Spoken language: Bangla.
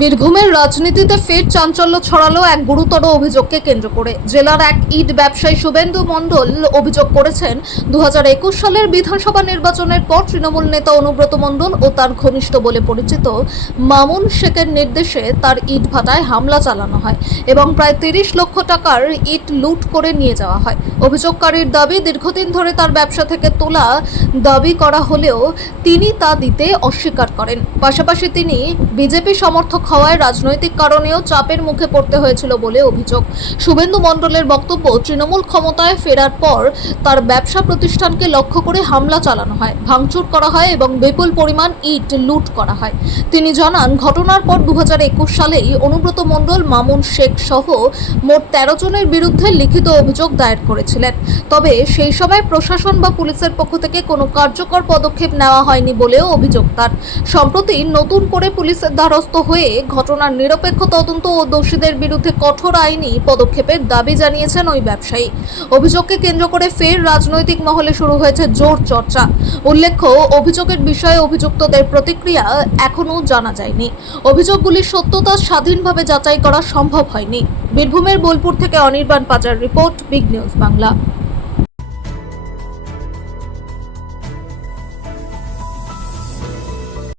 বীরভূমের রাজনীতিতে ফের চাঞ্চল্য ছড়ালো এক গুরুতর অভিযোগকে কেন্দ্র করে। জেলার এক ইট ব্যবসায়ী শুভেন্দু মণ্ডল অভিযোগ করেছেন, 2021 সালের বিধানসভা নির্বাচনের পর তৃণমূল নেতা অনুব্রত মণ্ডল ও তার ঘনিষ্ঠ বলে পরিচিত মামুন শেখের নির্দেশে তার ইট ভাটায় হামলা চালানো হয় এবং প্রায় 30 লক্ষ টাকার ইট লুট করে নিয়ে যাওয়া হয়। অভিযোগকারীর দাবি, দীর্ঘদিন ধরে তার ব্যবসা থেকে তোলা দাবি করা হলেও তিনি তা দিতে অস্বীকার করেন। পাশাপাশি তিনি বিজেপি সমর্থক হওয়ায় রাজনৈতিক কারণেও চাপের মুখে পড়তে হয়েছিল বলে অভিযোগ। শুভেন্দু মণ্ডলের বক্তব্য, তৃণমূল ক্ষমতায় ফেরার পর তার ব্যবসা প্রতিষ্ঠানকে লক্ষ্য করে হামলা চালানো হয়, ভাঙচুর করা হয় এবং বিপুল পরিমাণ ইট লুট করা হয়। তিনি জানান, ঘটনার পর 2021 সালেই অনুব্রত মণ্ডল, মামুন শেখ সহ মোট 13 জনের বিরুদ্ধে লিখিত অভিযোগ দায়ের করেছিলেন। তবে সেই সময় প্রশাসন বা পুলিশের পক্ষ থেকে কোনো কার্যকর পদক্ষেপ নেওয়া হয়নি বলেও অভিযোগ তার। সম্প্রতি নতুন করে পুলিশের দ্বারস্থ হয়ে ঘটনার নিরপেক্ষ তদন্ত ও দোষীদের বিরুদ্ধে কঠোর আইনি পদক্ষেপের দাবি জানিয়েছেন ওই ব্যবসায়ী। অভিযোগকে কেন্দ্র করে ফের রাজনৈতিক মহলে শুরু হয়েছে জোর চর্চা। উল্লেখ্য, অভিযোগের বিষয়ে অভিযুক্তদের প্রতিক্রিয়া এখনও জানা যায়নি। অভিযোগগুলির সত্যতা স্বাধীনভাবে যাচাই করা সম্ভব হয়নি। বীরভূমের বোলপুর থেকে অনির্বাণ পাজার রিপোর্ট, বিগ নিউজ বাংলা।